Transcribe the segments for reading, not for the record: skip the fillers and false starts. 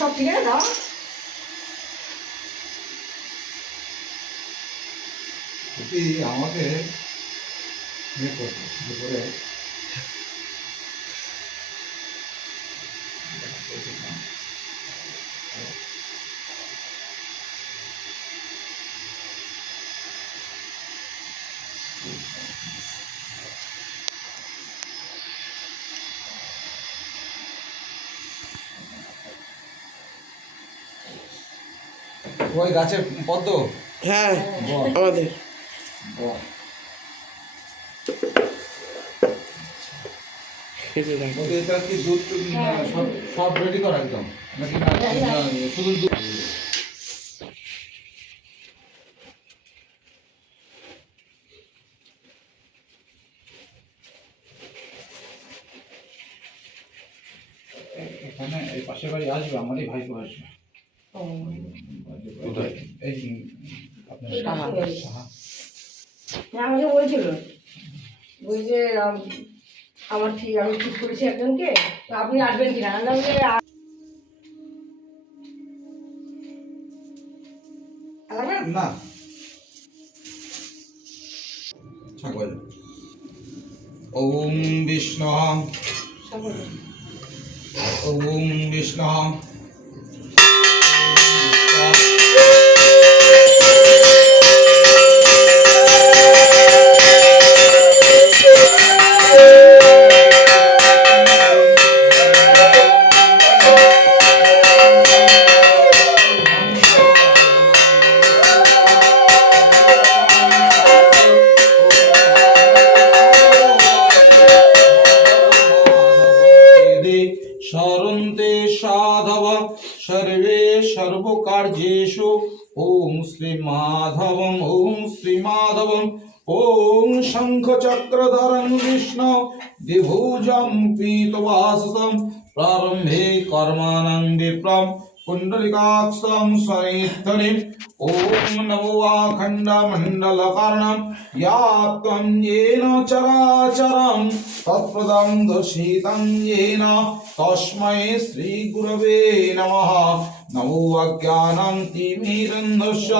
সব ঠিক আছে দাও। আমাকে করে ওই গাছে পদ্ম। হ্যাঁ আমাদের এটা কি দুধ সব রেডি করা একদম নাকি না শুধু দুধ? এখানে এই পাশের বাড়ি আসবে, আমারই ভাইপো আসবে। এই আমাকে বলছিল বলছে আমার ঠিক আমি ঠিক করেছি একজনকে, আপনি আসবেন কিনা? না ওম বিষ্ণু ওম বিষ্ণু শরন্তে সাধব সর্বে সর্বকার্যেষু ওম শ্রী মাধবম ওম শ্রী মাধবম ওম শঙ্খ চক্রধরং বিষ্ণু দ্বিভুজং পীতবাসসং প্রারম্ভে কর্মাণং বিপ্রম কুণ্ডলিকাক্ষং সনিধনিম ওম নমো আখণ্ডমণ্ডলকর্ণম यात्वं येन चराचरं तत्पदं दर्शितं येन तस्मै श्रीगुरवे नमः। नमो अज्ञानं तिमिरन्धस्य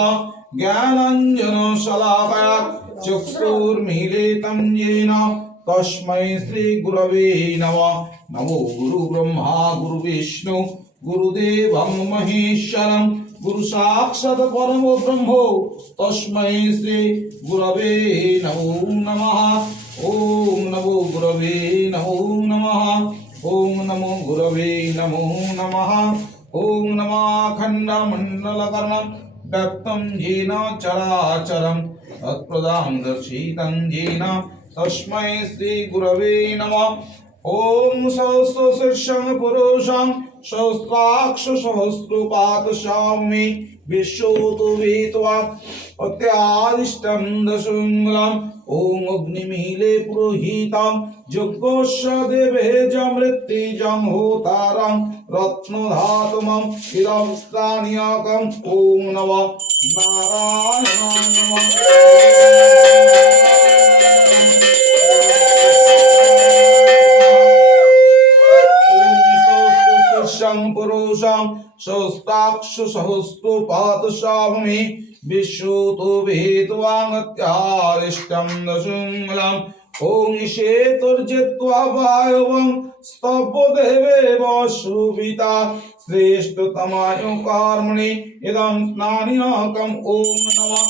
ज्ञानाञ्जनशलाकया चक्षुर्मीलितं येन तस्मै श्रीगुरवे नमः। नमो गुरुब्रह्मा गुरुविष्णु गुरुदेवं महेश्वरं गुरु साक्षात् परम ब्रह्म तस्मै श्री गुरवे नमो नमः। ओम नमो गुरवे नमो नमः। ओम नमो गुरवे नमो नमः। ओम नमः अखण्डमण्डलकर्णं व्याप्तं येन चराचरं तत्पदं दर्शितं येन तस्मै श्री गुरवे नमः। ओम सहस्रशीर्षं पुरुषं सहस्राक्ष सहस्रपादशामि विश्वतो वेत्वात् अत्यादिष्टं दशुङ्गलम् ओम अग्निमीले पुरोहितं यज्ञस्य देवे जमृत्तिजं होतारं रत्नधातुमं इदं स्थानीयकम् ओम नमः नारायणाय नमः। पुरुषं सहस्राक्ष सहस्रपादशामि विश्वतो वेदवाङ्त्यारिष्टं दशुङ्गलम् ओम ईशेतुर्जित्वा वायवं स्तवदेवेव शुभिता श्रेष्ठतमाय कर्मणि इदं स्नानिकम् ओम नमः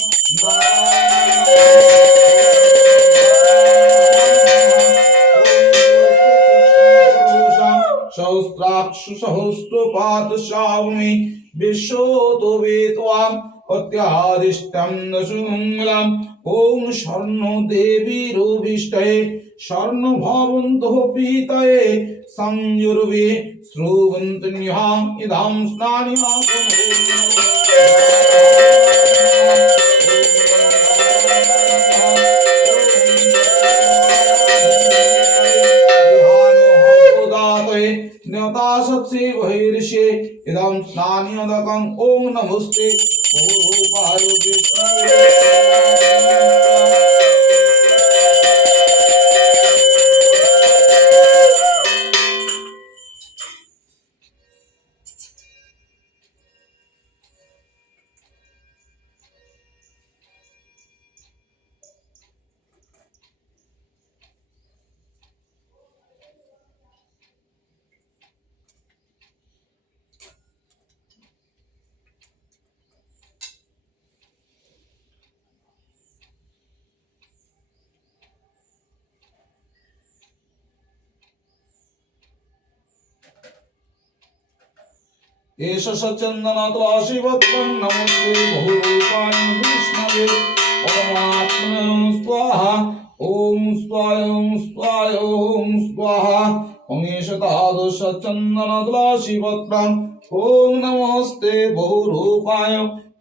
सहस्राक्ष सहस्रपादशामि विश्वतो वेत्वाम् अत्यादिष्टं दशुङ्गलम् ओम शरण देवीरोभिष्टये शरण भवन्तो पीतये संयुर्वे श्रुवन्त्यः इदं स्नानिकम् उष्णता सत्से बहिर्षे इदं स्नानियोदकं ॐ नमस्ते बहुरूपाय विष्णवे एष सचन्दनतुलसीवत्रं नमस्ते बहुरूपाय विष्णवे परमात्मने स्वाहा ॐ स्वाय ॐ स्वाय ॐ स्वाहा ॐ एष तादृशचन्दनतुलसीवत्रं ॐ नमस्ते बहुरूपाय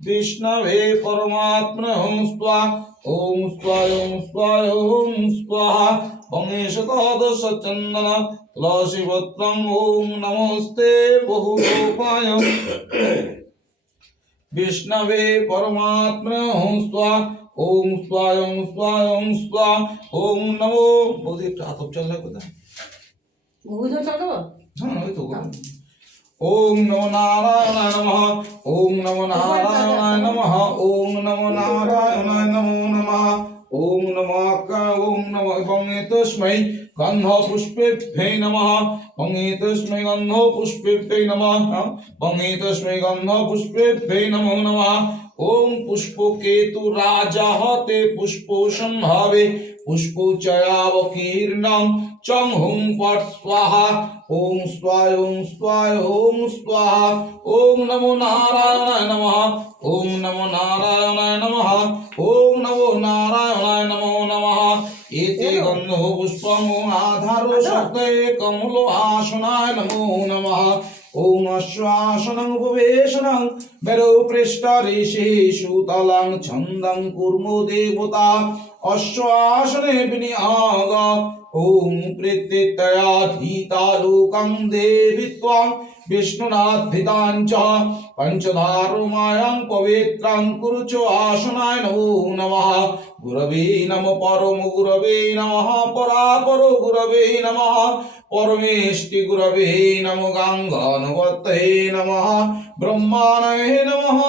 विष्णवे परमात्मने स्वाहा ॐ स्वाय ॐ स्वाय ॐ स्वाहा ॐ एष तादृशचन्दन तुलसीवत्रं ॐ नमस्ते बहुरूपाय विष्णवे परमात्मने स्वाहा ॐ स्वाय ॐ स्वाय ॐ स्वाहा ॐ नमो बोधि हाथ चल रहा है বুঝো চলো हाँ वही तो ओम नमो नारायणाय नमः ओम नमो नारायणाय नमः ओम नमो नारायणाय नमो नमः ओम नमो तस्मै गन्ध पुष्पेभ्यै नमः तस्मै गन्ध पुष्पेभ्यै नमः तस्मै गन्ध पुष्पेभ्यै नमो नमः ओम पुष्पकेतु राजा हते पुष्पो संभावे पुष्पोचयावकीर्णं चं हुं फट् स्वाहा ओम स्वाय ओम स्वाय ओम स्वाहा ओम नमो नारायणाय नमः ओम नमो नारायणाय नमः ओम नमो नारायणाय नमो नमः एते गन्धो पुष्पमो आधारो शक्ते कमलो आसनाय नमो नमः ओम अश्वासनं उपवेशनं मेरु पृष्ठऋषि सुतलं छन्दं कुर्मो देवता अश्वासने विनियोग ओम प्रीत्यया लोकं देवी त्वां विष्णुनाद्धितां च पंचधारुमायं पवित्रं कुरु च आसनाय नमो नमः गुरवे नमः परम गुरवे नमः परापरो गुरवे नमः परमेष्टि गुरवे नमो गांगानुवत्तये नमः ब्रह्माणये नमः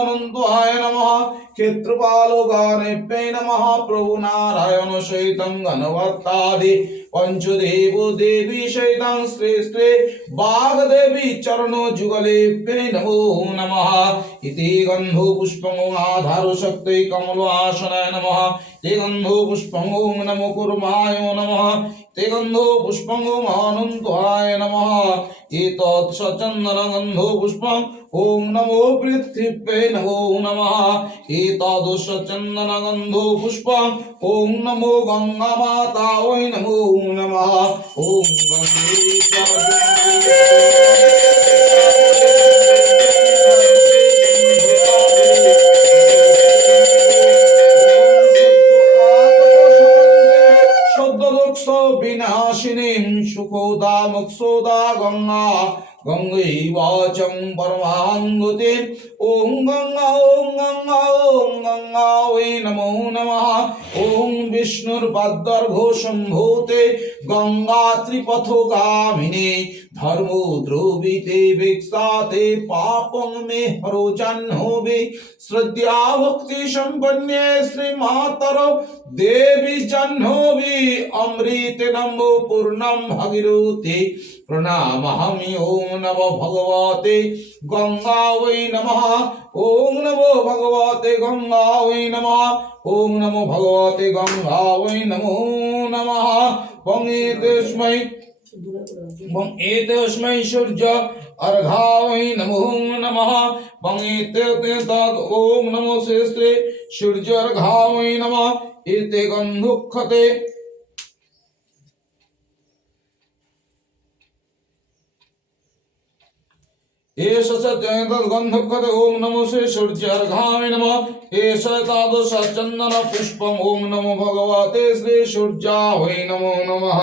अनन्ताय नमः क्षेत्रपालो गणेभ्ये नमः प्रभु नारायण सहितं गणवत्तादि पंचदेवो देवी सहितं श्री श्री वाग्देवी चरणो जुगलेभ्ये नमो नमः इति गन्धो पुष्पमो आधारो शक्ते कमलो आसनाय नमः ते गन्धो पुष्पमो नमो कुर्माय नमः ते गन्धो पुष्पमो अनन्ताय नमः एतत् सचन्दन गन्धो पुष्पम् ओम नमो पृथिव्यै नमो नमः एतत् सचन्दन गन्धो पुष्पम् ओम नमो गंगा मातायै नमो नमः ओम गंगे विनाशिनीं सुखोदा मोक्षोदा गंगा गंगैवाचं परमाङ्गते ओम गंगा वै नमो नमः ओम विष्णुर्पद्मर्घो शम्भूते गंगा त्रिपथगामिनी धर्मो द्रोविते भिक्षाते पापं मे हरो जाह्नवी श्रद्धा भक्ति संपन्ने श्री मातरो देवी जाह्नवी अमृत नमो पूर्णं भगीरथी प्रणामहमि ओम नमो भगवते गंगा वै नमः ओम नमो भगवते गंगा वै नमः ओम नमो भगवते गंगा वै नमो नमः एतस्मै सूर्य अर्घा वै नमो नमः ओम नमो श्री सूर्य अर्घा वै नमः एते गन्धुक्षते एष सत्यगन्धक्षते ओम नमो श्री सूर्य अर्घाय नमः एष तादृश चन्दन पुष्पम् ओम नमो भगवते श्री सूर्याय नमो नमः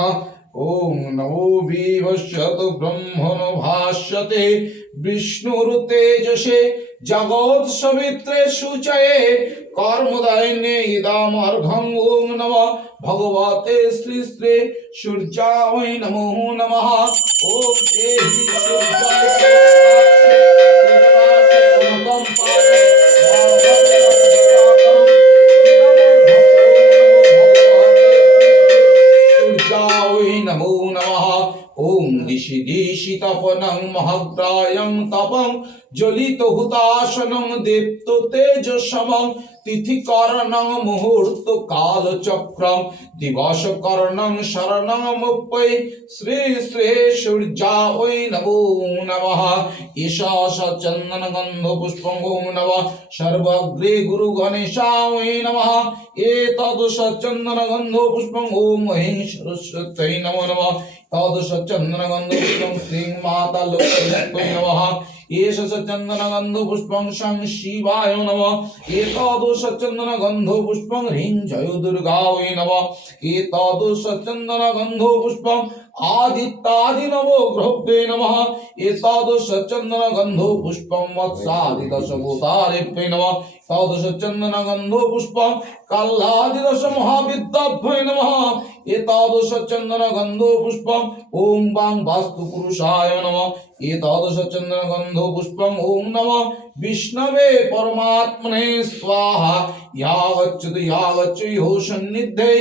ओम नमो विभस्यतु ब्रह्मणो भाष्यते विष्णुरुतेजसे जगत् सवित्रे शुचये कर्मदायिने इदमर्घं ओम नमः भगवते श्री श्री सूर्याय नमो नमः ओम तेहि सूर्याय नमो नमः ओम दिशि दिशि तपनं महग्रायं तपं ज्वलित हुताशनं दीप्त तेजसमं तिथिकरणं मुहूर्त कालचक्रं दिवसकरणं शरणमुपै श्री श्री सूर्याय नमो नमः ईशा चंदन गंध पुष्पं ओम नमः सर्वग्रे गुरु गणेशाय नमः एतद् चंदन गंध पुष्पं ओम ऐं सरस्वत्यै नमो नमः तद् चंदन गंध पुष्पं श्री माता लक्ष्मी नमः एष चंदन गंध पुष्पं शं शिवाय नमः एतद् चंदन गंध पुष्पं ह्रीं जय दुर्गायै नमः एतद् चंदन गंध पुष्पं आदित्यादि नमो ग्रहभ्ये नमः एतद् चंदन गंध पुष्पं वत्सादि दशभूतारेभ्ये नमः तद् चंदन गंध पुष्पं कल्लादि दश महाविद्याभ्ये नमः एतद् चंदन गंध पुष्पं ओम वां वास्तु पुरुषाय नमः एतद् चंदन गंध पुष्पं ओम नमः विष्णवे परमात्मने स्वाहा यागच्छति हो सन्निधे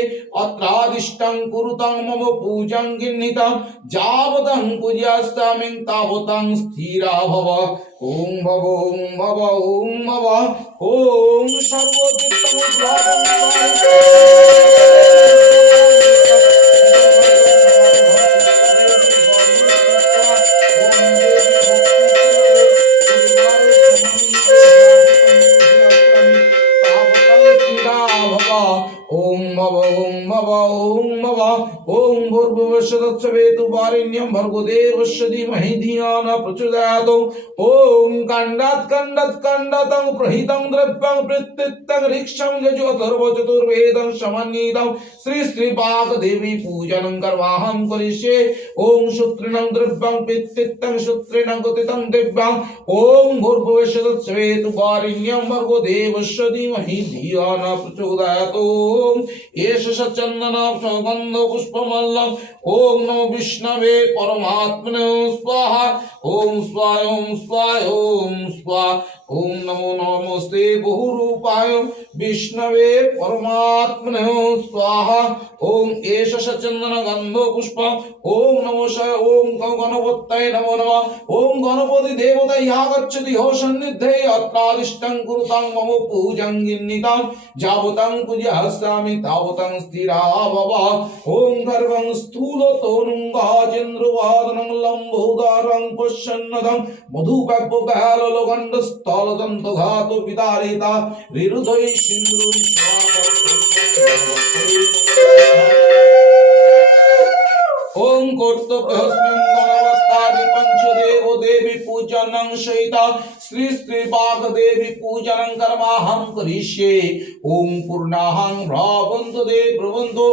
अत्रादिष्टं कुरुतं मम पूजं गिन्नितं यावतं पूजयास्यामि तावतं स्थिरा भव ओम भव ओम भव ओम भव ओम ओम भूर्भुवस्सुतत्सवेतु वारेण्यं भर्गो देवस्य धीमहि धिया न प्रचोदयात् ओम काण्डात् प्रहितं द्रव्यं प्रत्यत्तं ऋक्षं यजुर्वचो चतुर्वेदं समन्वितं श्री श्री वाग्देवी पूजनं कर्वाहं करिष्ये ओम सूत्रिणं द्रव्यं प्रत्यत्तं सूत्रिणं गतितं दिव्यं ओम भूर्भुवस्सुतत्सवेतु वारेण्यं भर्गो देवस्य धीमहि धिया न प्रचोदयात् ओम एष सचन्दनं सुगन्ध पुष्पमल्लं ओम नमो विष्णवे परमात्मने स्वाहा ओम स्वाय ओम स्वाय ओम स्वाहा ओम नमो नमस्ते बहुरूपाय विष्णवे परमात्मने स्वाहा ओम एष सचन्दन गंध पुष्पं ओम नमो शय ओम गणपतये नमो नमः ओम गणपति देवता यागच्छति हो सन्निधे अत्रादिष्टं कुरुतं मम पूजं गिन्नितं यावतं पूजयास्यामि तावतं स्थिरा भव ओम गर्भं स्थूलतोनुं गाजेन्द्रवादनं लम्बोदारं पश्यन्नदं मधुपैपगालोगण्डस्थलदन्तघातो विदारिता ऋरुधै सिन्धुं ओम कर्तव्यस्मिन् गणवत्तादि पंचदेवो देवी पूजनं सहिता श्री श्री वाग्देवी पूजनं कर्माहं करिष्ये ओम पूर्णाहं भ्रावन्तु दे ब्रवन्तु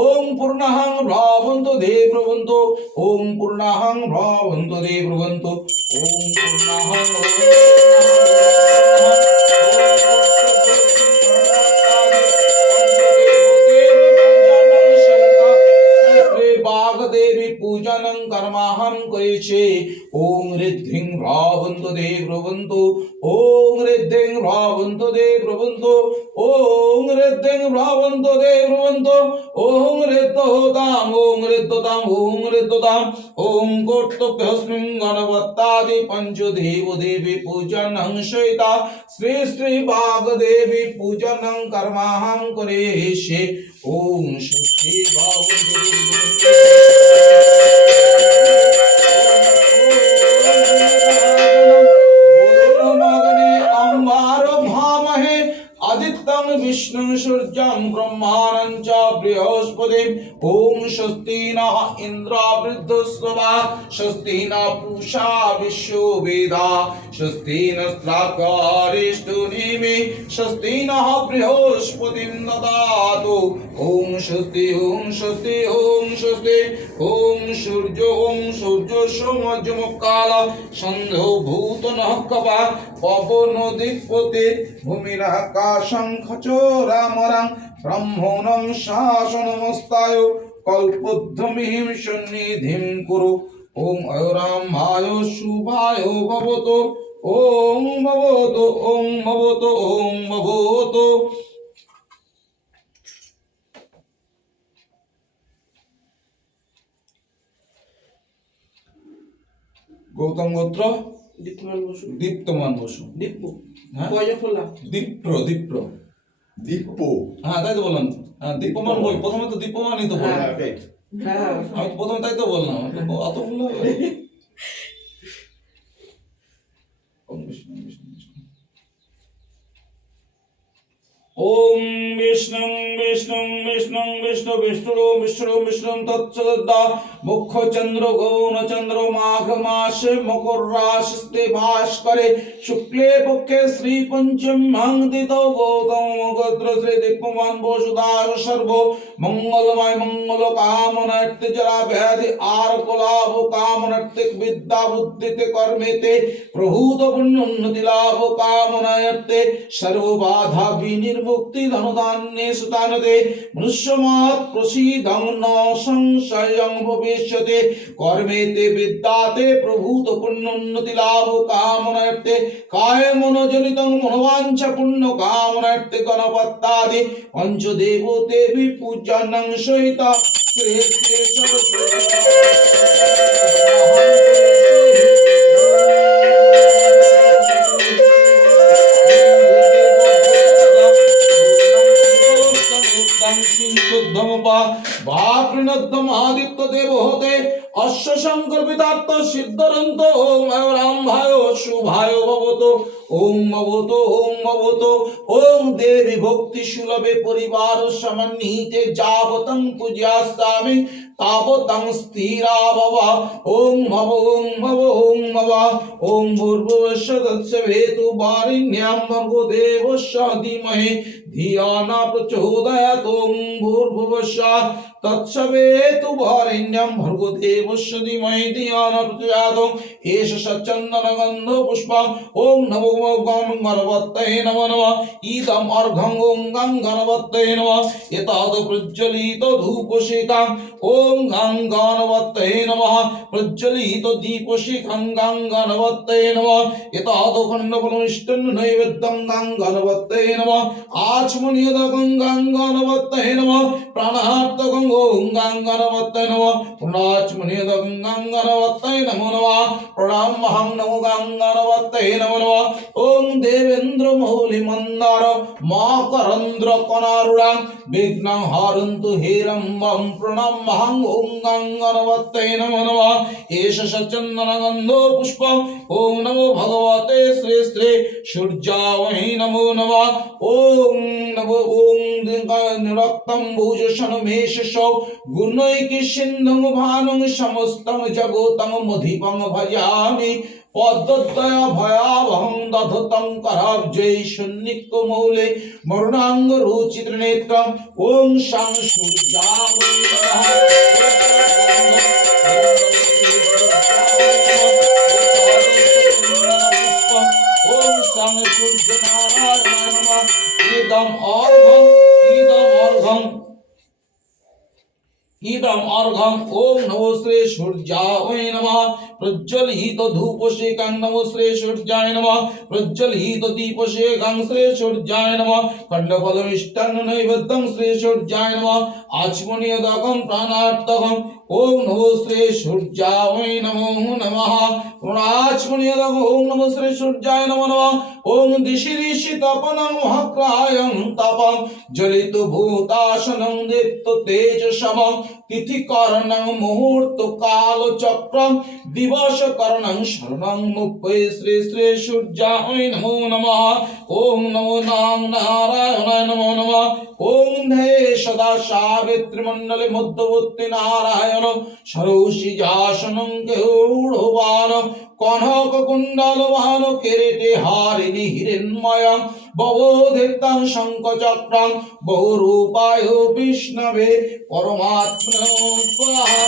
ओम पूर्णाहं भ्रावन्तु दे ब्रवन्तु ओम पूर्णाहं भ्रावन्तु दे ब्रवन्तु ओम पूर्णाहं देवी पूजनं कर्माहं करिष्ये ओम ऋद्धिं भ्रावन्तु दे ब्रवन्तु ओम ऋद्धिं भ्रावन्तु दे ब्रवन्तु ओम ऋद्धिं भ्रावन्तु दे ब्रवन्तु ओम ऋद्धोतां ओम ऋद्धोतां ओम ऋद्धोतां ओम कर्तव्यस्मिन् गणवत्तादि पंचदेव देवी पूजनं सहिता श्री श्री वाग्देवी पूजनं कर्माहं करिष्ये ओम स्वस्ति भवन्तु आदित्यं विष्णु सूर्यं ब्रह्माणं च बृहस्पतिं ओम स्वस्ति नः इंद्रो वृद्धस्वः स्वस्ति नः पूषा विश्ववेदा स्वस्ति नस्त्राकारिष्टुनिमि स्वस्ति नः बृहस्पतिं ददातु ओम स्वस्ति ओम स्वस्ति ओम स्वस्ति ওম সূর্য সোমযমকাল সন্ধ্যো ভূত নহকবা পবন দিকপতে ভূমিরাকাশং খচরামরাং ব্রহ্মণং শাসনমস্তায় কল্পোদ্ধমিহিম সন্নিধিম কুরু ওম অয়রামায় শুভায় ভবতো ওম ভবতো ওম ভবতো ওম ভবতো। গৌতম গোত্র দীপ্তমান বসু দীপ্তমান বসু। দীপ্পু হ্যাঁ বয়ফলা দীপ্র দীপ্য। হ্যাঁ তাই তো বললাম। হ্যাঁ দীপ্যমান বল, প্রথমে তো দীপ্যমানই তো বললাম। হ্যাঁ আমি তো প্রথমে তাই তো বললাম, অত ভুল হবে? ওম বিষ্ণু বিষ্ণু বিষ্ণু। ওম বিষ্ণু বিষ্ণু বিষ্ণু বিষ্ণু বিষ্ণু বিষ্ণু বিষ্ণু তৎসদা মুখ্য চন্দ্র গৌণ চন্দ্র মাঘ মাসে মকর রাশিতে বাস করে শুক্লে পক্ষে শ্রী পঞ্চমাং দিত গৌতম গোত্র শ্রী দীপ্যমান বসুদাস সর্ব মঙ্গলময় মঙ্গল কামনার্থে যারা ব্যাধি আর কলাভ কামনার্থে বিদ্যা বুদ্ধিতে কর্মেতে প্রভূত পুণ্য উন্নতি লাভ কামনার্থে সর্ব বাধা বিনির্মুক্তি ধনধান্যে সুতানতে মনুষ্যমাৎ প্রসীদং ন সংশয়ং ভবিষ্যতে কর্মেতে বিদ্যাতে প্রভূত পুণ্য উন্নতি লাভ কামনার্থে কায় মনোজনিত মনোবাঞ্ছা পুণ্য কামনার্থে গণপত্যাদি পঞ্চদেব দেবী পূজনং সহিতা শ্রী শ্রী আদিত্য দেব হতে অশ্ব সংকল্পিতার্থ সিদ্ধরন্ত ওম রামভায় শুভায় ভবতো ওম ভবতো ওম ভবতো ওম দেবী ভক্তি সুলভে পরিবার সমন্বিতে যাবতং পূজ্যাস্তামি তাবতং স্থিরা ভব ওম ভব ওম ভব ওম ভব ওম ভূর্ভুবস্য তৎসবিতু বারিণ্যাম ভর্গো দেবস্য ধীমহি ধিয়া ন প্রচোদয়াৎ ওম ভূর্ভুবস্য তৎসবিতু বারিণ্যাম ভর্গো দেবস্য ধীমহি ধিয়া ন প্রচোদয়াৎ এষ সচ্চন্দন গন্ধ পুষ্পং ওম নমো গণপতয়ে নমো নমঃ ইদম অর্ঘং ওম গং গণপতয়ে নমঃ এতদ প্রজ্বলিত ধূপশিখাং ওম গং গণপতয়ে নমঃ প্রজ্বলিত দীপশিখাং গং গণপতয়ে নমঃ এতদ খণ্ডফলমিষ্টং নৈবেদ্যং গং গণপতয়ে নমঃ আচমনিয়দং গং গণপতয়ে নমঃ প্রাণার্থকং ওম গং গণপতয়ে নমঃ পুনাচমনিয়দং গং গণপতয়ে নমো নমঃ প্রণামহং নমো গং গণপতয়ে নমো নমঃ ওম দেবেন্দ্র মৌলি মন্দার মকরন্দ্র কনারুড়াং বিঘ্নং হরন্তু হেরম্বম প্রণামহং ওম গং গণপতয়ে নমো নমঃ এষ সচন্দন গন্ধ পুষ্পম ওম নমো ভগবতে শ্রী শ্রী সূর্যায় নমো নমঃ ওম নমো ওম রক্তম ভুজশন মেষশ গুণৈকি সিন্ধং ভানং সমস্তং জগতং মধিপং ভজামি পদ্মদ্বয় ভয়াবহং দধতং করাব্জৈ শূন্যিক মৌলে মরুণাঙ্গ রুচিত নেত্রম ওং শাং সূর্যায় ওং শাং সূর্য নারায়ণ নমঃ ইদম অর্ঘং ইদম অর্ঘং ওম নমো শ্রী সূর্যায় নমঃ প্রজ্বলিত ধূপশিখাং নমো শ্রী সূর্যায় নমঃ প্রজ্বলিত দীপশিখাং শ্রী সূর্যায় নমঃ খণ্ডফলমিষ্টান্ন নৈবেদ্যং শ্রী সূর্যায় নমঃ আচমনিয়দকং প্রাণার্থকং ওম নমো শ্রী সূর্যায় নমো নমঃ পুনাচমনিয়দকং ওম নমো শ্রী সূর্যায় নমো নমঃ ওম দিশি ঋষি তপনং মহাক্রায়ং তপং জ্বলিত ভূতাসনং দীপ্ত তেজসমং তিথি করণং মুহূর্ত কাল চক্রং দিবস করণং শরণং মুখ্যে শ্রী শ্রী সূর্যায় নমো নমঃ ওম নমো নারায়ণায় নমো নমঃ ওম ধে সদা সাবিত্রীমণ্ডলে মধ্যবর্তী নারায়ণ সরোষি যাসনং গৌড়বান কনক কুণ্ডল বাহন কেরেটে হারিণী হিরণ্ময়ং ববোধিতাং শঙ্খ চক্রং বহুরূপায় বিষ্ণবে পরমাত্মনে স্বাহা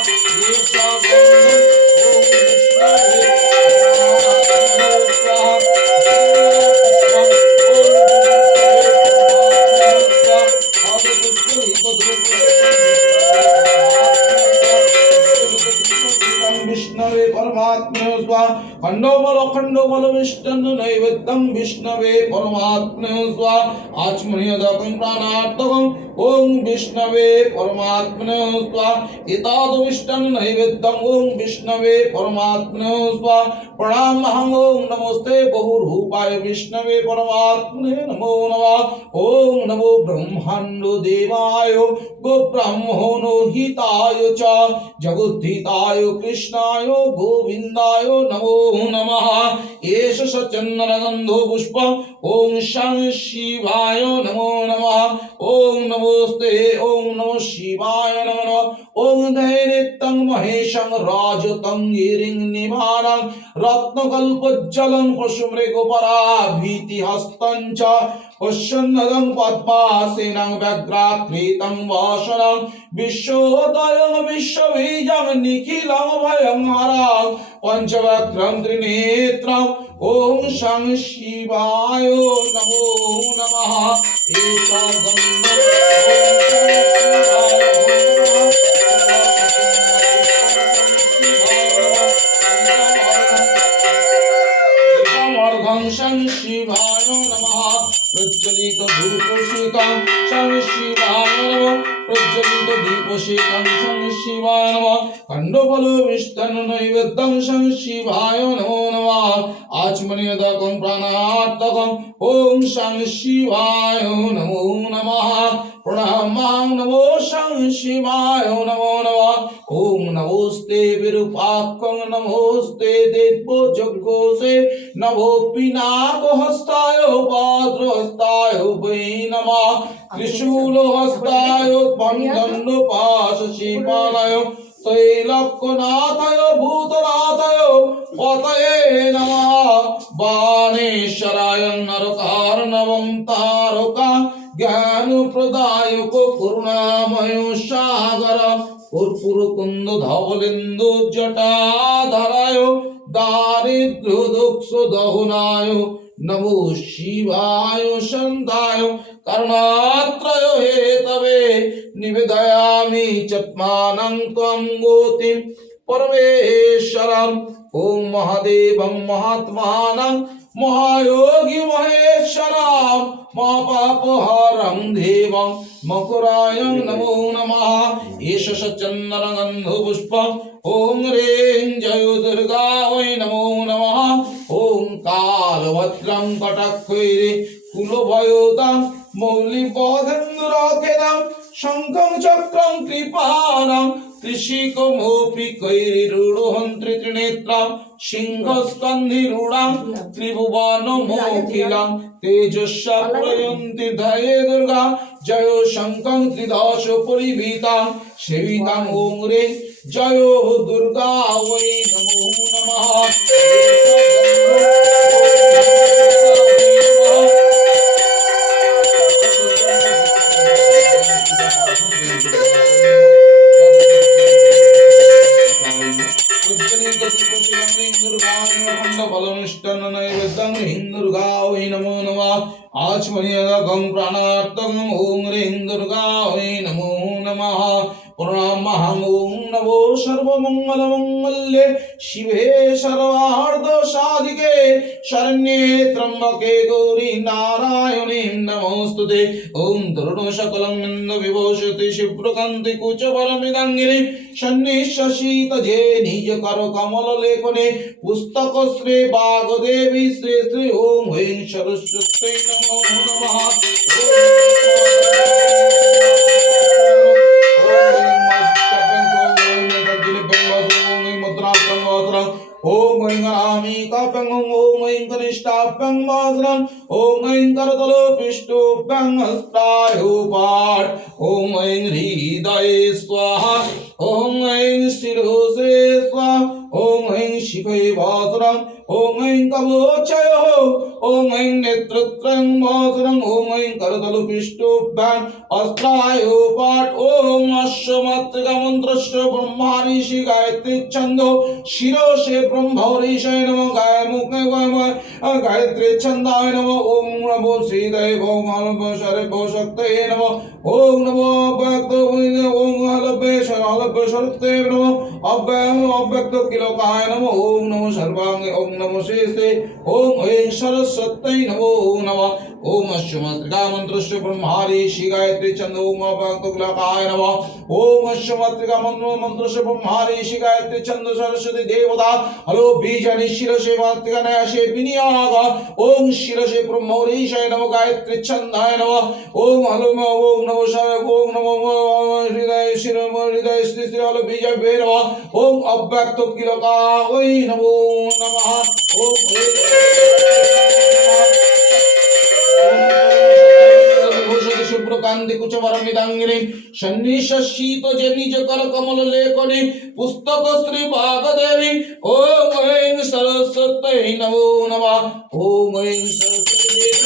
এষা গন্ধ ওম বিষ্ণবে পরমাত্মনে স্বাহা विष्णवे परमात्मने स्वाहा खंडोबल विष्णु नैवेद्यं विष्णवे परमात्मने स्वाहा आचमनीयदकं प्राणार्थकं ओम विष्णवे परमात्मने स्वाहा एतद् विष्णु नैवेद्यं ओम विष्णवे परमात्मने स्वाहा प्रणामहं ओम नमस्ते बहुरूपाय विष्णवे परमात्मने नमो नमः ओम नमो ब्रह्मांड देवाय गो ब्राह्मणो हिताय च जगद्धिताय कृष्णाय गोविन्दाय नमो नमः एष सचन्दनगन्धो पुष्प ओम शं शिवाय नमो नमः ओम नमोस्ते ओम नमो शिवाय नमो नमः ओम धैर्यतं महेशं राजतं गिरिं निवानं रत्नकल्पज्जलं पशुमृगपराभीतिहस्तं च पश्यन्नदं पद्मासेनं व्यग्राकृतं वासनं विश्वोदयं विश्वबीजं निखिलं भयंहरं पंचवक्त्रं त्रिनेत्रं ओम शं शिवाय नमो नमः एषा गन्ध शं शिवाय नमः प्रज्वलित धूपशीतं शं शिवाय नमः प्रज्वलित दीपशीतं शं शिवाय नमः खंडोबल विष्णु नैवेद्यं शं शिवाय नमो नमः आचमनीयदकं प्राणार्थकं ओम शं शिवाय नमो नमः प्रणामं नमो शं शिवाय नमो नमः ओम नमोस्ते विरूपाक्षं नमोस्ते देवोजगोसे नमो पिनाकहस्ताय वज्रहस्ताय वै नमः त्रिशूलहस्ताय दण्डपाशशीपालाय तैलक्यनाथाय भूतनाथाय पतये नमः बाणेश्वराय नरकार्णवं तारका ज्ञानप्रदायक करुणामय सागर कर्पूरकुंद धवलेन्दु जटाधराय दारिद्र्य दुःख दहनाय नमो शिवाय शान्ताय करुणात्रय हेतवे निवेदयामि चत्मानं त्वं गोतिं परमेश्वरं ओम महादेवं महात्मानं महायोगी महेश्वरं महापापहरं देवं मकुरायं नमो नमः एष सचन्दनगन्धपुष्पं ओम ह्रीं जय दुर्गा वै नमो नमः ओम कालभद्रं कटाक्षैरे कुलभयोदां मौलिबोधेन्दुराखेदं शङ्खं चक्रं कृपाणं त्रिशिखमोऽपि कैरिरूढं त्रिनेत्रं सिंहस्कन्धिरूढं त्रिभुवनमोखिलं तेजस्या प्रयन्ति धये दुर्गा जय शङ्खं त्रिदश परिभीतां सेवितां ॐ ह्रीं जय दुर्गा वै नमो नमः दुर्गा वै नमो नमः आचमनीयदकं प्राणार्थकं ॐ ह्रीं दुर्गा वै नमो नमः प्रणामहं ॐ नमो सर्वमङ्गलमङ्गल्ये शिवे सर्वार्धसाधिके शरण्ये त्र्यम्बके गौरी नारायणी नमोस्तुते ॐ तरुणसकलं विभूषति शिवप्रकान्ति कुचवरमिदाङ्गिनि सन्निशशीतजे निजकरकमललेखने पुस्तकश्री वाग्देवी श्री श्री ॐ ह्रीं सरस्वत्यै नमो नमः ओम गणामी कापं ओम ऐं पृष्ठाभ्यां वासनं ओम ऐं करतलपिष्ठोभ्यां हस्तायोपाट् ओम ऐं हृदये स्वाहा ओम ऐं शिरोसे स्वाहा ओम ऐं शिखे वासनं ओम ऐं कवचयो ओम ऐं नेत्रत्रयं वासनं ओम ऐं करतलपिष्ठोभ्यां हस्तायोपाट् ओम अश्वमात्रिका मंत्रस्य ब्रह्माणि गायत्री छंदो शिरोषे ब्रह्मौरीशाय नमः गाय मुखे गायत्री छंदाय नमः ओम नमो श्रीदेवो नमो शरेभो शक्तये नमः ओम नमो अव्यक्त ओम हलभ्य शक्तये नमः अव्यक्त किलोकाय नमः ओम नमो सर्वांगे ओम नमो शेषे ओम ऐं सरस्वत्यै नमो नमः ओम अश्वमात्रिका मंत्रस्य ब्रह्माणि गायत्री छंदो ओम अव्यक्त किलोकाय नमः ओम अश्वमात्रिका मंत्रस्य ब्रह्माणि गायत्री छंदो सरस्वती देवता हलो बीजानि शिरसे मात्रिका नयाशे विनियोग ओम शिरसे ब्रह्मौरीशाय नमः गायत्री छंदाय नमः ओम हलो ओम नमो शरय ओम नमो हृदय शिरम हृदय स्थिति हलो बीज भैरव ओम अव्यक्त किलकाय नमो नमः ओम शुभ्रकांति कुचवरमिदांगिनी शन्निशीत जनिज कर कमल लेखनी पुस्तक श्री भागदेवी ओम ऐं सरस्वत्यै नमो नमः ओम ऐं सरस्वती देवी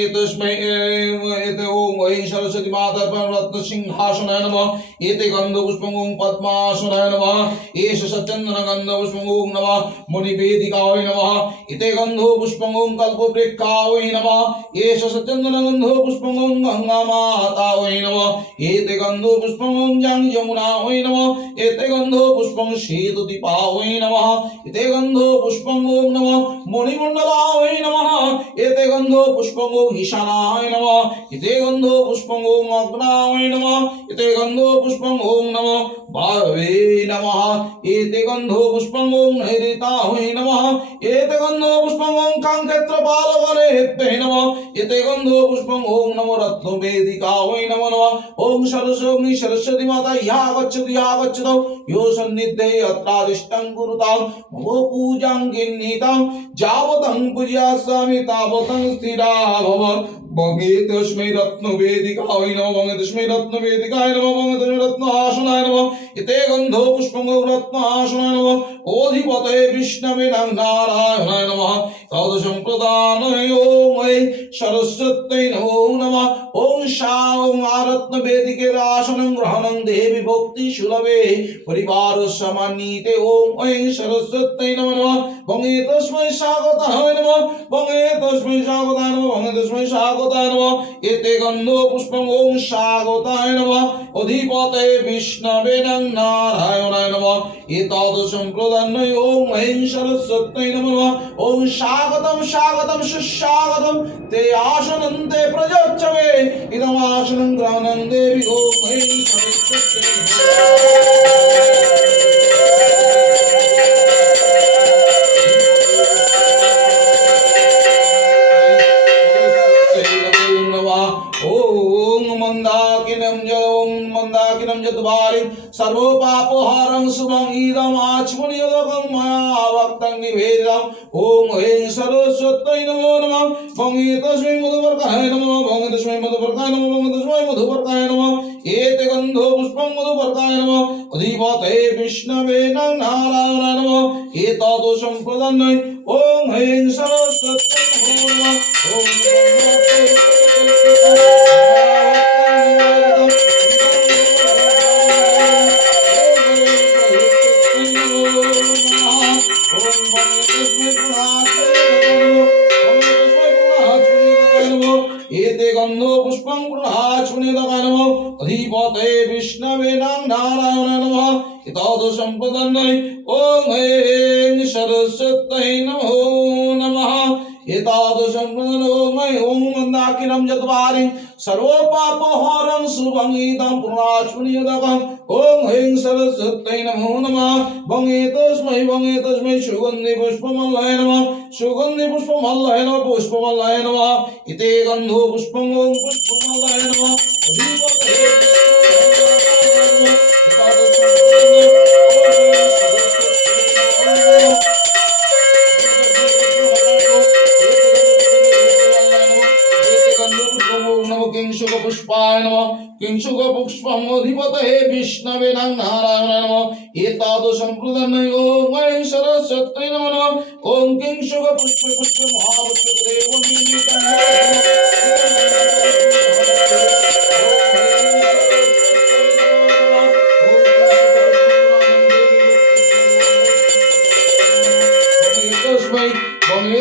एतस्मै ओम ऐं सरस्वती माता रत्न सिंहासनाय नमः एते गंध पुष्पं ओम पद्मासनाय नमः एष सचंदन गंध पुष्पं ओम नमः मुनिवेदिकाय नमः एते गंधो पुष्पं ओम कल्पवृक्षाय नमः एष सचंदन गंधो पुष्पं ओम गंगा माताय नमः एते गंधो पुष्पं ओम यमुनाय नमः एते गंधो पुष्पं सेतुदीपाय नमः एते गंधो पुष्पं ओम नमः मणिमंडलाय नमः एते गंधो पुष्पं ओम ईशानाय नमः एते गंधो पुष्पं ओम अग्नाय नमः एते गंधो पुष्पं ओम नमः भावे नमः एते गंधो पुष्पं ओम नैऋताय नमः एते गंधो पुष्पं ओम कांकेत्रपालवरेभ्ये नमः एते गंधो पुष्पं ओम नमो रत्नवेदिकाय नमो नमः ओम सरस्वती माता या गच्छतु यो सन्निधे अत्रादिष्टं कुरुतां मम पूजां गिन्नितां जावतं पूजयामि तावतं स्थिरा भव बंगे तस्मै रत्नवेदिकाय नमः बंगे तस्मै रत्नवेदिकाय नमः बंगे तस्मै रत्नासनाय नमः इते गंधो पुष्पं रत्नासनाय नमः ओधिपते विष्णवे नारायणाय नमः तदसंप्रदानय ओम ऐं सरस्वत्यै नमो नमः ओम शां रत्नवेदिके आसनं ग्रहणं देवी भक्ति सुलभे परिवार समान्विते ओम ऐं सरस्वत्यै नमो नमः बंगे तस्मै स्वागताय नमः बंगे तस्मै स्वागताय नमः बंगे तस्मै स्वागताय नमः एते गंधो पुष्पं ओम स्वागताय नमः अधिपते विष्णवे नारायणाय नमः एतद् संप्रदानय ओम ऐं सरस्वत्यै नमो नमः ओम स्वागतं स्वागतं सुस्वागतं ते आसनं ते प्रजोच्चवे इदम् आसनं ग्रहणं देवी ओम ऐं सरस्वत्यै मंदाकिनं जद्वारि सर्वो पापोहारं शुभं इदम् आचमनीयलोकं मया भक्तं निवेदितम् ओम ऐं सरस्वत्यै नमो नमः बंगे तस्मै मधुपर्काय नमः बंगे तस्मै मधुपर्काय नमः बंगे तस्मै मधुपर्काय नमः एते गंधो पुष्पं मधुपर्काय नमः अधिपते विष्णवे नारायणाय नमः एतद् संप्रदानय ओम ऐं सरस्वत्यै नमो नमः ओम गंधो पुष्पं गृहाचुनिदकाय नमः अधिपते विष्णवे नारायणाय नमः एतद् संप्रदानय ओम ऐं सरस्वत्यै नमो नमः एतद् संप्रदानय ओम मंदाकिनं चत्वारि सर्वपापहरं शुभं इदं पुरास्मृतकं ॐ ह्रीं सरस्वत्यै नमो नमः वङे तस्मै सुगन्धि पुष्पमल्लाय नमः सुगन्धि पुष्पमल्लाय नमः पुष्पमल्लाय नमः इते गन्धो पुष्पं ॐ पुष्पमल्लाय नमः अधिपतये पुष्पाय नमः किंशुक पुष्पम अधिपतये विष्णवे नारायणाय नमः एतादृशं प्रदन्नय ओम ऐं सरस्वत्यै नमो नमः ओम किंशुक पुष्प पुष्प महापुष्प देवं निर्मितं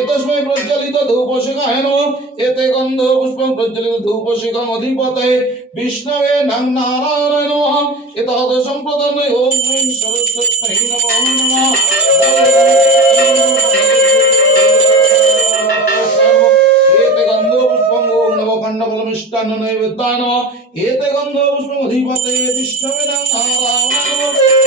तस्मै प्रज्वलित धूपशिखाय नमः एते गन्धो पुष्पं प्रज्वलित धूपशिखम् अधिपतये विष्णवे नारायणाय नमः एतादृशं प्रदन्नय ॐ ऐं सरस्वत्यै नमो नमः एते गन्धो पुष्पं ॐ नवखण्डफलमिष्टान्न नैवेद्याय नमः एते गन्धो पुष्पं अधिपतये विष्णवे नारायणाय नमः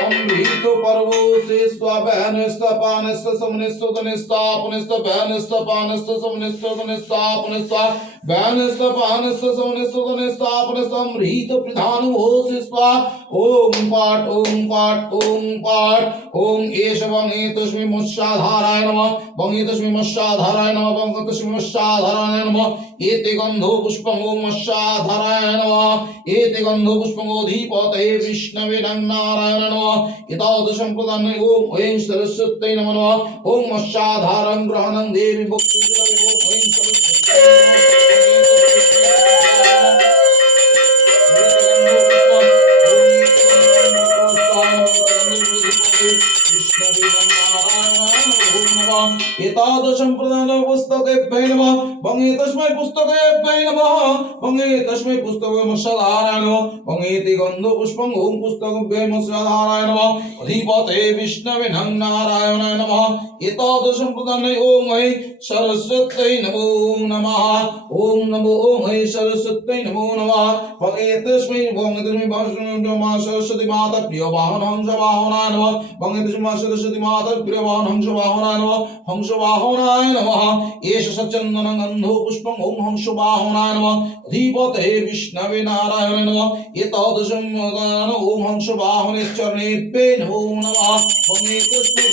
अमृतो पर्वो से स्वापहनस्त पानस्त समनस्त तनस्त पुनस्त बहनस्त पानस्त समनस्त तनस्त पुनस्त बहनस्त पानस्त समनस्त तनस्त पुनस्त अमृत प्रधान हो से स्वा ओम पाठ ओम एष वंगे तस्मै मत्स्याधाराय नमः वंगे तस्मै मत्स्याधाराय नमः वंगे तस्मै मत्स्याधाराय नमः एते गन्धो पुष्पं ओम मत्स्याधाराय नमः एते गन्धो पुष्पं अधिपतये विष्णवे नारायणाय नमः एतादृशं प्रदन्नय ॐ ऐं सरस्वत्यै नमो नमः ॐ मत्स्याधारं ग्रहणं देवी भक्ति ॐ ऐं सरस्वत्यै एतादृशं प्रदानं पुस्तकेभ्यै नमः वङे तस्मै पुस्तकेभ्यै नमः वङे तस्मै पुस्तके मत्स्याधाराय नमः वङेति गन्धो पुष्पं ॐ पुस्तकेभ्यै मत्स्याधाराय नमः अधिपतये विष्णवे नारायणाय नमः एतादृशं प्रदानं ॐ ऐं सरस्वत्यै नमो नमः ॐ नमो ॐ ऐं सरस्वत्यै नमो नमः वङे तस्मै मा सरस्वती माता प्रिय वाहन हंस वाहनाय नमः वङे तस्मै सरस्वती माता प्रिय वाहन हंस वाहनाय नमः हंस वाहनाय नमः एष सचन्दन गन्धो पुष्पं ॐ हंस वाहनाय नमः अधिपतये विष्णवे नारायणाय नमः एतादृशं ॐ हंस वाहने चरणेभ्ये नमो नमः वङे तस्मै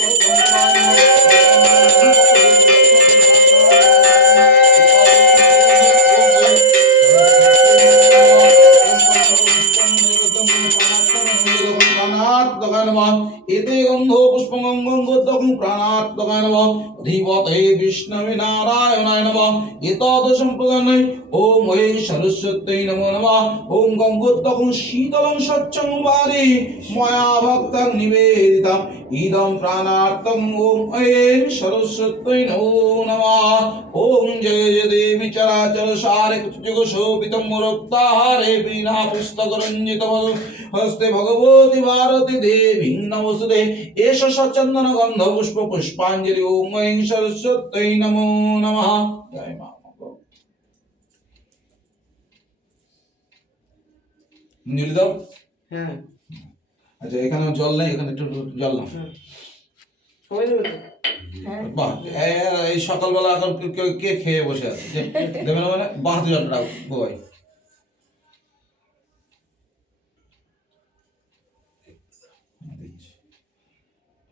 भगवान् एते गन्धो पुष्पं गन्धोदकं प्राणात्मकाय नमः अधिपतये विष्णवे नारायणाय नमः एतादृशं प्रदन्नय ॐ ऐं सरस्वत्यै नमो नमः ॐ गङ्गोदकं शीतलं स्वच्छं वारि मया भक्तं निवेदितम् इदं प्राणार्थं ॐ ऐं सरस्वत्यै नमो नमः ॐ जय जय देवी चराचर सारे जगशोभितं मुक्ताहारे वीणा पुस्तकरञ्जित हस्ते भगवती भारती देवी नमोस्तुते एष सचन्दन गन्ध पुष्प पुष्पाञ्जलि ॐ ऐं सरस्वत्यै नमो नमः जय मां নীলদম হ্যাঁ আচ্ছা এখানে জল নেই এখানে একটু জল নাও সবাই দেবে তো? বাহ এই সকালবেলা এখন কে খেয়ে বসে আছে যে দেবে না মানে বাহ জলটা রাখো বাবাই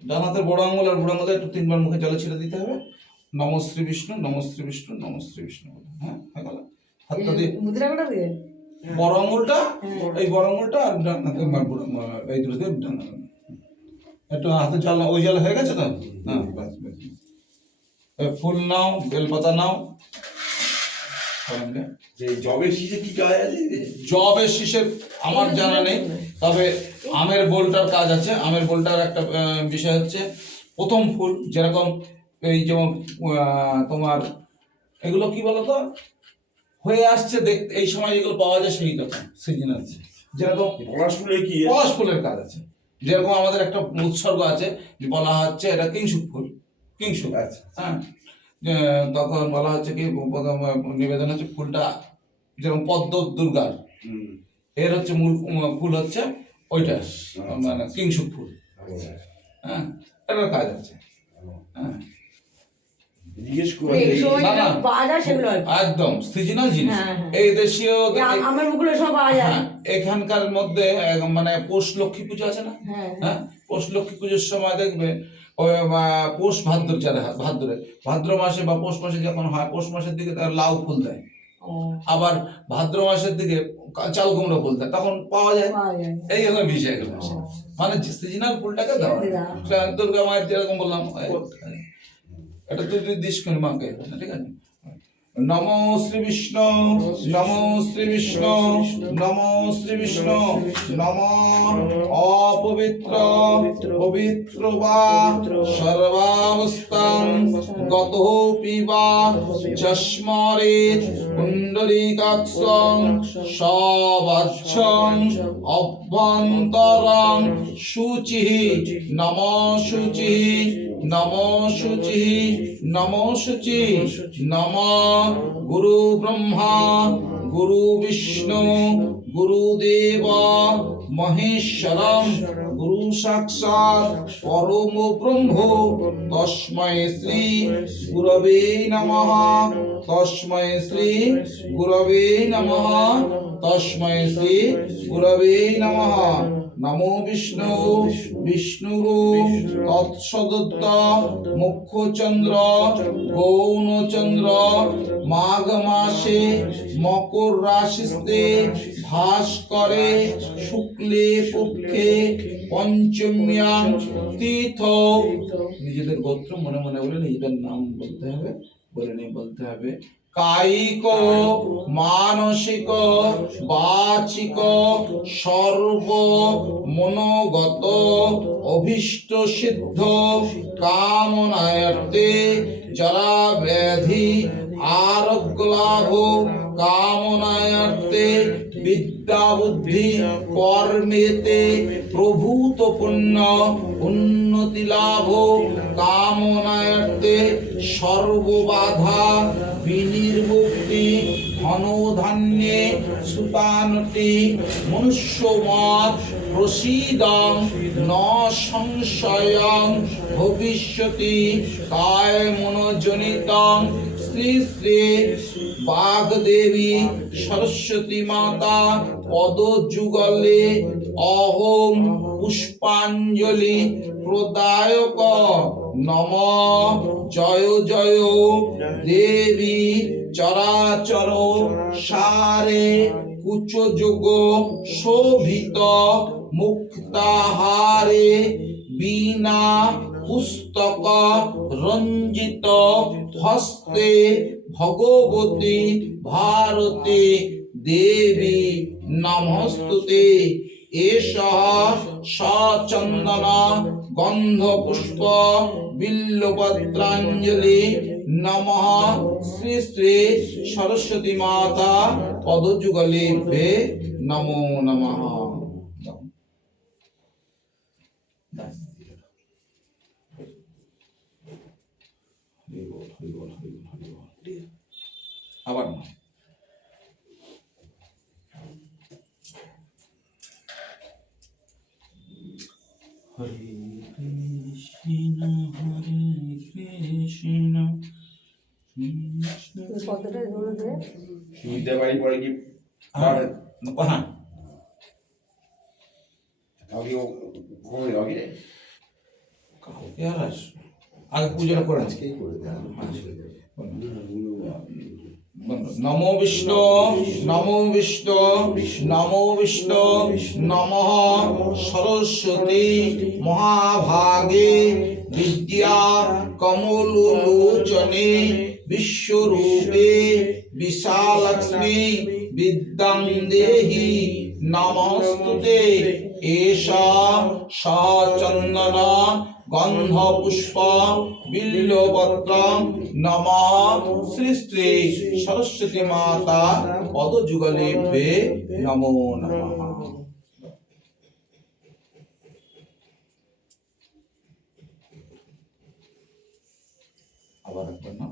ডান হাতের বড় আঙুল আর বুড়ো আঙুলে একটু তিনবার মুখে জলে ছিটে দিতে হবে নমঃ শ্রী বিষ্ণু নমঃ শ্রী বিষ্ণু নমঃ শ্রী বিষ্ণু হ্যাঁ হয়ে গেল হাতটা দিয়ে মুদ্রাটা দিয়ে বড় আঙুলটা এই বড় আঙুলটা আর ডান হাতের এই দুটো দিয়ে ডান একটু হাতে জল ওই জল হয়ে গেছে তো হ্যাঁ বাস বাস ফুল নাও বেলপাতা নাও যে জবের শীষে কি কাজ আছে জবের শীষের আমার জানা নেই তবে আমের বোলটার কাজ আছে আমের বোলটার একটা বিষয় হচ্ছে প্রথম ফুল যেরকম এই যেমন তোমার এগুলো কি বলতো হয়ে আসছে দেখতে এই সময় যেগুলো পাওয়া যায় সেই রকম সিজন আছে যেরকম পলাশ ফুলে কি পলাশ ফুলের কাজ আছে যেরকম আমাদের একটা উৎসর্গ আছে বলা হচ্ছে এটা কিংশুক ফুল কিংশুক আচ্ছা হ্যাঁ তখন বলা হচ্ছে কি প্রথম নিবেদন হচ্ছে ফুলটা যেরকম পদ্ম দুর্গার হুম। এর হচ্ছে মূল ফুল হচ্ছে ওইটা মানে কিংশুক ফুল। হ্যাঁ, এটার কাজ আছে। হ্যাঁ, জিজ্ঞেস করে এই সময় না, না। যেগুলো পাওয়া যায় সেগুলো আর কি। একদম সিজনাল জিনিস। হ্যাঁ, হ্যাঁ। এই দেশীয় আমার মুখগুলো সব পাওয়া যায়। হ্যাঁ, এখানকার মধ্যে মানে পৌষ লক্ষ্মী পুজো আছে না? হ্যাঁ, হ্যাঁ, পৌষ লক্ষ্মী পুজোর সময় দেখবে ওই পৌষ ভাদ্র যারা ভাদ্র মাসে বা পৌষ মাসে যখন হয়, পৌষ মাসের দিকে তারা লাউ ফুল দেয়, ও, আবার ভাদ্র মাসের দিকে চাল কুমড়ো ফুল দেয়, তখন পাওয়া যায়। পাওয়া যায়। এই হলো বিষয়গুলো, মানে সিজনাল ফুলটাকে দেওয়া। দেওয়া। দুর্গা মায়ের যেরকম বললাম, এটা তুই দিস কোন মাকে, ঠিক আছে? নমো শ্রী বিষ্ণু, নমো শ্রী বিষ্ণু, নমো শ্রী বিষ্ণু, নমো অপবিত্র পবিত্র বা সর্বাবস্থান গতোপি বা চস্মরেত পুণ্ডরীকাক্ষং সবাচ্ছং অভ্যন্তরং শুচিঃ নমো শুচিঃ নমো শুচিঃ নমো শুচিঃ নমো গুরু ব্রহ্মা গুরু বিষ্ণু গুরুদেব মহেশ্বরম গুরু সাক্ষাৎ পরম ব্রহ্ম তস্मै শ্রী গুরবে নমঃ তস্मै শ্রী গুরবে নমঃ তস্मै শ্রী গুরবে নমঃ। নমো বিষ্ণু বিষ্ণুরূপ তৎসদত্ত মুখ্যচন্দ্র গৌণচন্দ্র মাঘ মাসে মকর রাশিতে ভাস করে শুক্লে পক্ষে পঞ্চম্যাং তীর্থ। নিজেদের গোত্র মনে মনে বলে নিজেদের নাম বলতে হবে, বলে নিয়ে বলতে হবে। কায়িক মানসিক বাচিক সর্ব মনোগত অভীষ্ট সিদ্ধ কামনার্থে যারা ব্যাধি আরোগ্য লাভ কামনার্থে বিদ্যা বুদ্ধি কর্মেতে প্রভূত পুণ্য উন্নতি লাভ কামনার্থে সর্ববাধা বিনির্মুক্তি ধনধান্যে সুতানটি মনুষ্যমত প্রসীদং ন সংশয়ং ভবিষ্যতি কায় মনোজনিতং শ্রী শ্রী বাগদেবী সরস্বতী মাতা পদযুগলে অহং পুষ্পাঞ্জলি প্রদায়ক নম। জয় জয় দেবী চরাচর সারে কুচযোগ শোভিত মুক্তাহারে বীণা পুস্তক রঞ্জিত হস্তে ভগবতী ভারতে দেবী নমস্তুতে। এষঃ সচন্দন গন্ধ পুষ্প বিল্বপত্রাঞ্জলি নমঃ শ্রী শ্রী সরস্বতী মাতা পদযুগলেভ্যে নমো নমঃ। আবার না হরে কৃষ্ণ কৃষ্ণ কতটা দূরে দূরে সুবিধা বাড়ি পরে কি হ্যাঁ আগে ওখানে আগে কালকে আর আসবে, আগে পুজোটা করে আজকে আজকেই করে দেয় নমো বিষ্ণু নমো বিষ্ণু নমো বিষ্ণু নমঃ সরস্বতী মহাভাগে বিদ্যা কমলোচনে বিশ্বরূপে বিশালক্ষ্মী বিদ্যাং দেহি নমস্তুতে। এষা সচন্দন গন্ধ পুষ্প বিল্বপত্রং নমঃ শ্রী শ্রী সরস্বতী মাতা পদযুগলেভ্যে নমো নমঃ। আবার একবার না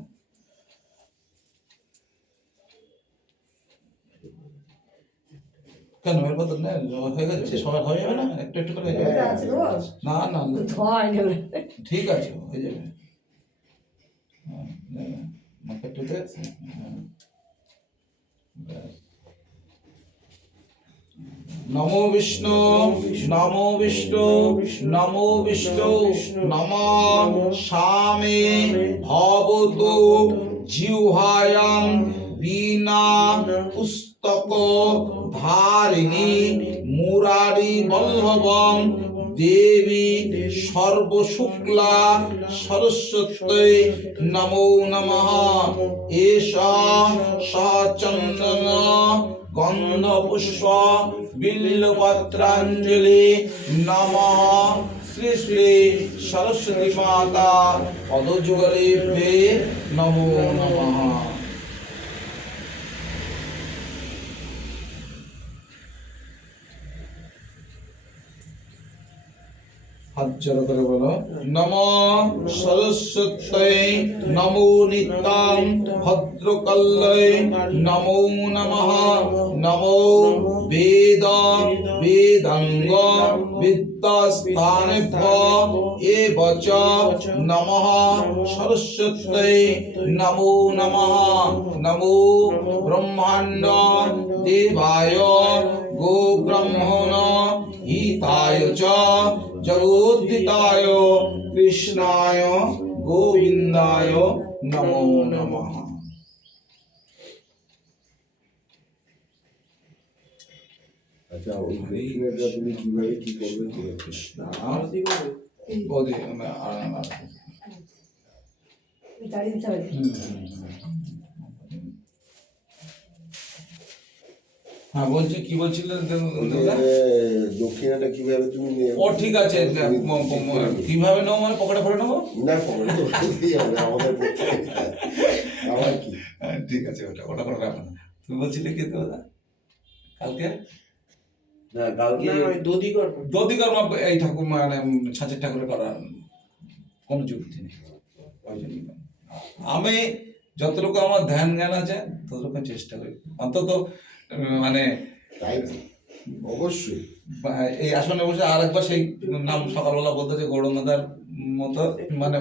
কেন এর বদল না হয়ে গেছে সবার হয়ে যাবে না একটু একটু করে হয়ে যাবে এটা আছে দেবো না না না, ধোয়া নেবে ঠিক আছে হয়ে যাবে হ্যাঁ, নে, নে, মাকে একটু দে হ্যাঁ, ব্যাস। নমো বিষ্ণু নমো বিষ্ণু নমো বিষ্ণু নমো শামে ভবতু জিহ্বায়াং বীণা পুস্তক ধারিণী মুরারি বল্লভং দেবী সর্বশুক্লা সরস্বত্যৈ নমো নমঃ এষা সচন্দন গন্ধ পুষ্প বিল্লপত্রাঞ্জলি নমঃ শ্রী শ্রী সরস্বতী মাতা পদযুগলেভ্যে নমো নমঃ। হাত জড়ো করে বলো নমো সরস্বত্যৈ নমো নিত্যাং ভদ্রকল্যৈ নমো নমঃ নমো বেদ বেদাঙ্গ বিদ্যাস্থানেভ্যো এব চ নমঃ সরস্বত্যৈ নমো নমঃ নমো ব্রহ্মাণ্ড দেবায় গো ব্রহ্মণ হিতায় চ জগোদ্ধিতায় কৃষ্ণায় গোবিন্দায় নমো নমঃ। আচ্ছা ওই দক্ষিণাটা তুমি কিভাবে কি করবে কৃষ্ণ আরতি করবে বদি দাঁড়িয়ে দিতে হবে হ্যাঁ বলছি কি বলছিলেন দক্ষিণাটা কিভাবে তুমি নেবে? ও ঠিক আছে কিভাবে নেবো মানে পকেটে ভরে নেবো না পকেটে তো রাখতেই হবে আমাদের পক্ষে আমার কি হ্যাঁ, ঠিক আছে ওটা ওটা করে রাখো না তুমি বলছিলে কি তো দাদা কালকে না কালকে না ওই দধি করবো দধি কর্ম এই ঠাকুর মানে ছাঁচের ঠাকুরের করার কোনো যুক্তি নেই ওই জন্যই না। আমি যতটুকু আমার ধ্যান জ্ঞান আছে ততটুকু চেষ্টা করি অন্তত মানে তাই তো, অবশ্যই এই আসনে বসে আরেকবার সেই নাম সকালবেলা বলতে যে গৌরঙ্গদার মতো মানে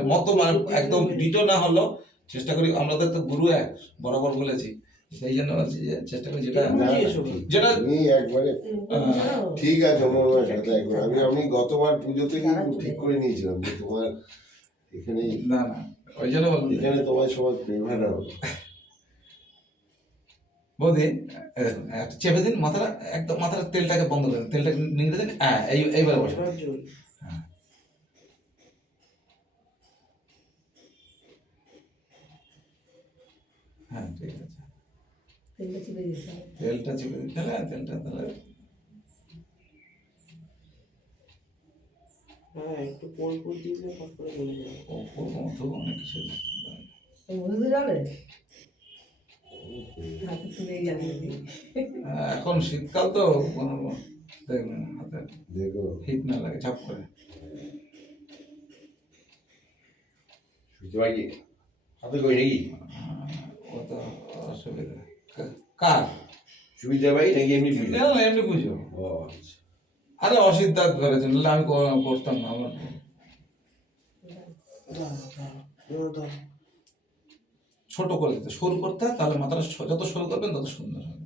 একদম ডিটো না হলেও চেষ্টা করি আমাদের তো গুরু এক বরাবর বলেছি সেই জন্য বলছি যে চেষ্টা করি যেটা না, যেটা তুমি একবারে ঠিক আছে আমার সাথে একবার আমি গতবার পুজোতে ঠিক করে নিয়েছিলাম যে তোমার এখানে না না ওই জন্য বলছি এখানে তোমার সবার প্রেমার হবে বৌদি একটা চেপে দিন মাথাটা একদম মাথার তেলটাকে বন্ধ করে দিন তেলটা নিংড়ে দিন হ্যাঁ এইবার বসে হ্যাঁ হ্যাঁ ঠিক আছে তেলটা চিপে দিতে হবে তেলটা চেপে দিতে হবে তেলটা তাহলে হ্যাঁ একটু পোল পোল দিলে ফট করে বলে যাবে ওপর মতো অনেক কিছু বুঝতে যাবে হাতে তুলে জ্বালিয়ে দিই এখন শীতকাল তো দেখবেন হাতে দেখো হিট না লাগে চাপ করে শুনতে পাই কি হাতে কই নাকি ও তো অসুবিধা কার সুবিধা পাই নাকি এমনি পুজো না, না, এমনি পুজো ও আচ্ছা আরে অসিদ্ধার্থ করেছেন নাহলে আমি করতাম না আমার ছোট করে দিতে সরু করতে হয়, তাহলে মাথাটা যত সরু করবেন তত সুন্দর হবে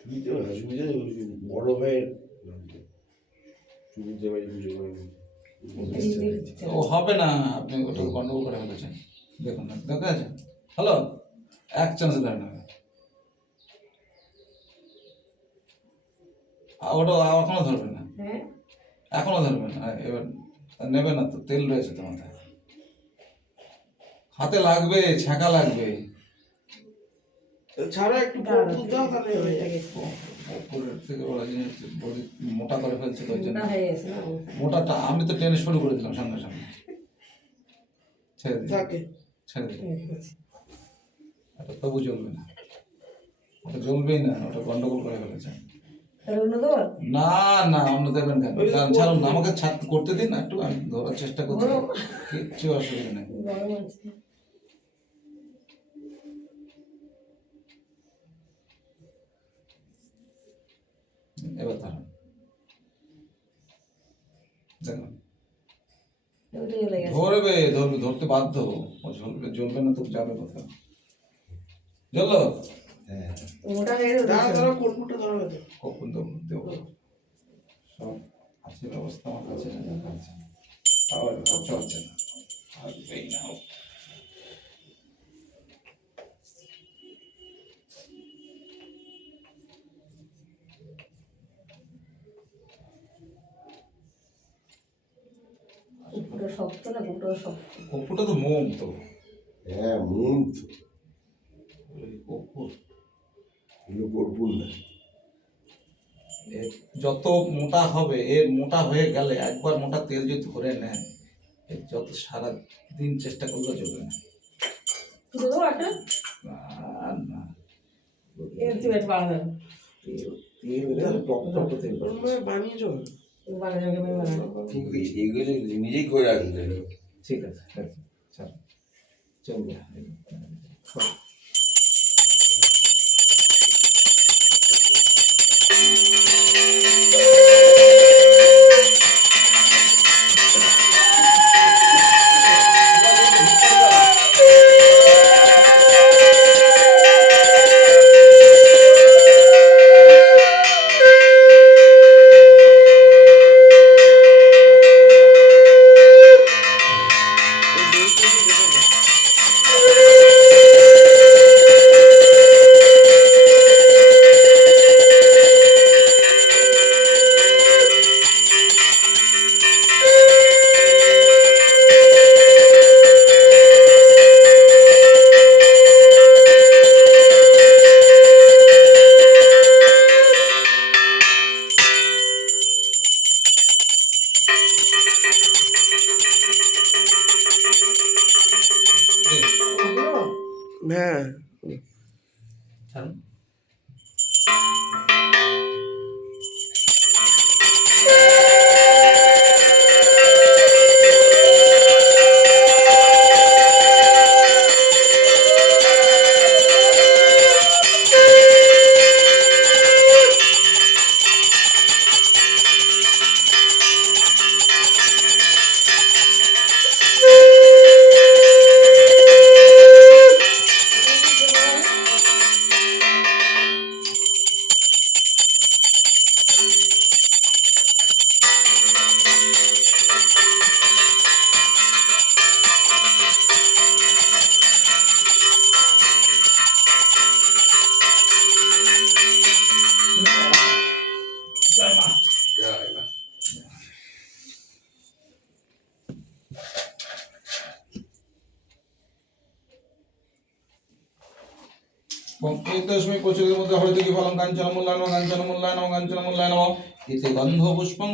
সুবিধা বড় ভাইয়ের সুবিধা পাই পুজো করে ও হবে না আপনি ওটা গন্ডগোল করে ফেলেছেন দেখুন না দেখে আছে হ্যালো এক চান্সে দেয় না ওটা এখনো ধরবে না হ্যাঁ এখনো ধরবে না এবার নেবে না তো তেল রয়েছে তো মাথায় হাতে লাগবে ছ্যাঁকা লাগবে ছাড়া একটু পোল পোল দাও তাহলে হয়ে যাবে উপরের থেকে ওরা জিনিস মোটা করে ফেলছে তো ওই জন্য মোটা হয়ে গেছে না মোটাটা আমি তো টেনে শুরু করে দিলাম সঙ্গে সঙ্গে ছেড়ে দিই থাকে ছেড়ে দিই ওটা তবু জ্বলবে না ওটা জ্বলবেই না ওটা গন্ডগোল করে ফেলেছে তাহলে অন্য দেবো না না অন্য দেবেন কেন ছাড়ুন না আমাকে করতে দিন না একটু আমি ধরার চেষ্টা করছি কিচ্ছু অসুবিধা নেই গরম আছে এবার ধরেন দেখুন ওটা জ্বলে গেছে। ধরবে ধরতে বাধ্য, ও জ্বলবে না তো যাবে কোথাও। জ্বললো? হ্যাঁ ওটা হয়ে গেছে। দাঁড়া দাঁড়া কর্পূরটা ধরা গেছে। কখন দেবো সব আছে ব্যবস্থা আমার কাছে, আছে আবার খরচা হচ্ছে না, আসবেই না। ওটা শক্ত না, ওটা শক্ত। কর্পূরটা তো মোম তো, হ্যাঁ মন তো কর্পূর এগুলো কর্পূর না। এর যত মোটা হবে, এর মোটা হয়ে গেলে একবার মোটা তেল যদি ধরে নেয়, এর যত সারা দিন চেষ্টা করলেও চলবে না। তুলে দেবো একটা? আর না, এর থেকে একটু বাড়াতে হবে। তেল টক টক তেল তোর মা বানিয়েছো না? বাড়াতে হবে, বাড়াতে হবে। ঠিক এগুলো নিজেই করে রাখি না। ঠিক আছে, চল চলবে। হ্যাঁ ছাড়ুন। জয় মা। তস্मै প্রচুরের মধ্যে হরিত কি ফলং কাঞ্চন মূল্যায় নম ইতি গন্ধ পুষ্পং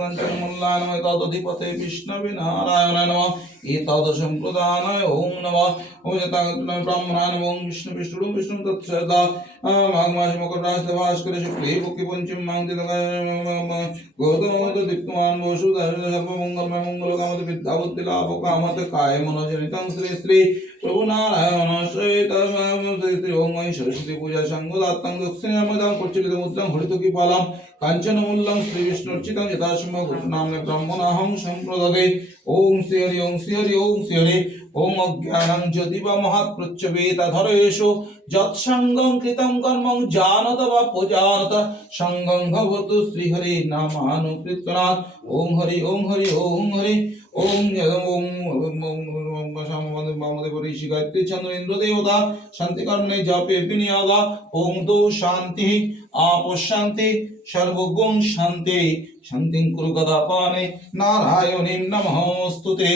কাঞ্চন মূল্যায় নম তদধিপতে বিষ্ণবে নারায়ণায় নম এতদ সম্প্রদানায় ওম নমঃ ওম যথাগতনাম ব্রাহ্মণায় নমঃ ওম বিষ্ণু বিষ্ণু বিষ্ণু তৎসদা মাঘ মাসে মকর রাশিতে বাস করে শুক্লে পক্ষে পঞ্চম মাংতি গৌতম দীপ্তমান বসুধর সর্বমঙ্গলময় মঙ্গল কামতে বিদ্যা বুদ্ধি লাভ কামতে কায় মনোজনিতং শ্রী শ্রী প্রভু নারায়ণ সহিত শ্রী ওম সরস্বতী পূজা সংগদাত্তং দক্ষিণামদাং প্রচলিত মুদ্রাং হরিত কি পালাম কাঞ্চন মূল্যং শ্রী বিষ্ণুর্চিতং যথাসম্ভব নামে ব্রাহ্মণাহং সম্প্রদদে ওম শ্রী হরি ওম শ্রী হরি ওম শ্রী হরি ওম অজ্ঞানং যদিবা মহৎ প্রচ্ছবেতা ধরেষু যৎসঙ্গং কৃতং কর্মং জানত বা প্রজানত সঙ্গং ভবতু শ্রী হরি নামানুকীর্তনাৎ ওম হরি ওম হরি ওম হরি ওম ওম বামদেব ঋষি গায়ত্রী চন্দ্র ইন্দ্র দেবতা শান্তি কর্মে জপে বিনিয়োগা ওম দো শান্তি আপশান্তি সর্বগুণ শান্তি শান্তিং কুরু গদাপানে নারায়ণী নমস্তুতে।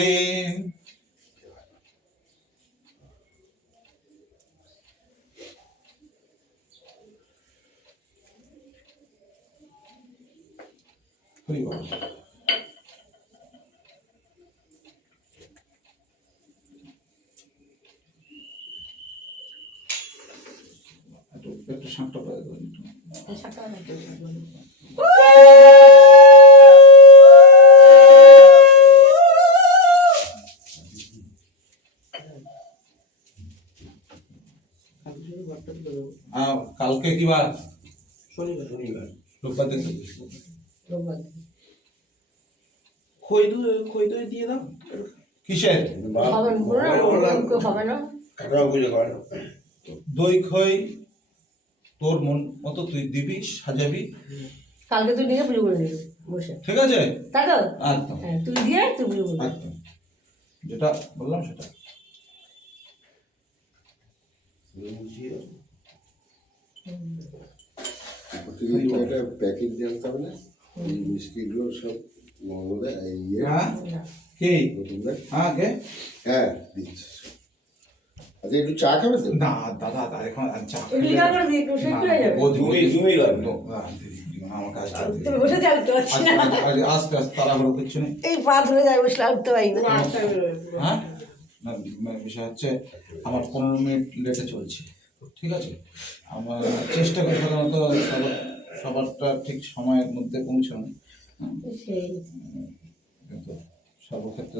হরি বল। একটু শান্ত করে দেবেন। কালকে কি বার? শনিবার রোববার দিন রোববার। খই দই দিয়ে দাও। কিসের হবে না, পুরো হবে না। রং পুজো করে না। দই খই তোর মন মতো তুই দিবি, সাজাবি, কালকে তুই নিয়ে পুজো করে নিবি বসে, ঠিক আছে? তাই তো? একদম হ্যাঁ, তুই দিয়ে তুই পুজো করবি। একদম যেটা বললাম সেটা। প্রতিদিন একটা প্যাকেট জানতে হবে না, এই মিষ্টিগুলো সব মঙ্গলে ইয়ে হ্যাঁ কি নতুনরা। হ্যাঁ কে হ্যাঁ দিচ্ছি। আচ্ছা একটু চা খাবে তো? না দাদা তার এখন আর চা লিখা করে দিই, একটু শেষ হয়ে যাবে। তুমি লাগবে। আমার কাজ তুমি বসে যাও, উঠতে পারছি না। আস্তে আস্তে তাড়াহুড়ো করছি না। এই পা ধরে যাই, বসলে আর উঠতে পারি না। হ্যাঁ না, বিষয় হচ্ছে আমার 15 মিনিট লেটে চলছে, ঠিক আছে? আমার চেষ্টা করি সাধারণত সবারটা ঠিক সময়ের মধ্যে পৌঁছানো, সেই কিন্তু সর্বক্ষেত্রে